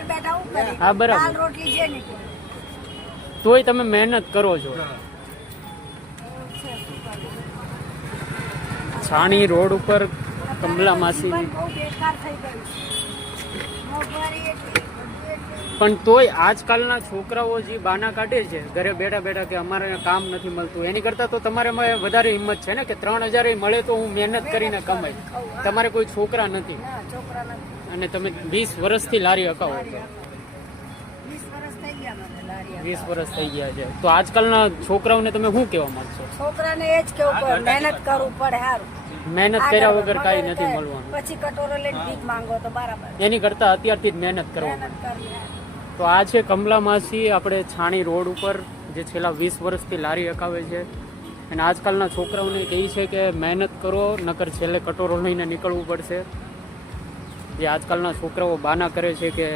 ઘેર બેઠા હું કરી હા, બરાબર. દાળ રોટલી જે નહીં તોય તમે મહેનત કરો છો. છાણી રોડ ઉપર કમલા માસી, જીવન બહુ બેકાર થઈ ગયું છે. મોંઘવારી એટલી, બધું એટલું. પણ તોય આજકાલના છોકરાઓ જે બાના કાઢે છે ઘરે બેઠા બેઠા કે અમારે કામ નથી મળતું, એની કરતા તો તમારે વધારે હિંમત છે ને કે 3000 મળે તો હું મહેનત કરીને કમાઈ. તમારે કોઈ છોકરા નથી ના, છોકરા નથી. અને તમે 20 વર્ષથી લારી હકાવો છો. 20 વર્ષ થઈ ગયા મને લારી 20 વર્ષ થઈ ગયા છે. તો આજકાલના છોકરાઓને તમે શું કહેવા માંગશો? છોકરાને એ જ કેવું પડે, મહેનત કરવું પડે. સારું, મહેનત કર્યા વગર આગળ કાંઈ મગજ નથી થાય. મળવાનું. પછી કટોરો લઈને ભીખ માંગો તો બરાબર. એની કરતા અત્યારથી જ મહેનત કરવાની. મહેનત કરવી. તો આ છે કમલા માસી, આપણે છાણી રોડ ઉપર જે છેલ્લા 20 વર્ષથી લારી હકાવે છે. અને આજકાલના છોકરાઓને કહે છે કે મહેનત કરો, નકર છેલ્લે કટોરો લઈને નીકળવું પડશે. જે આજકાલના છોકરાઓ બાના કરે છે કે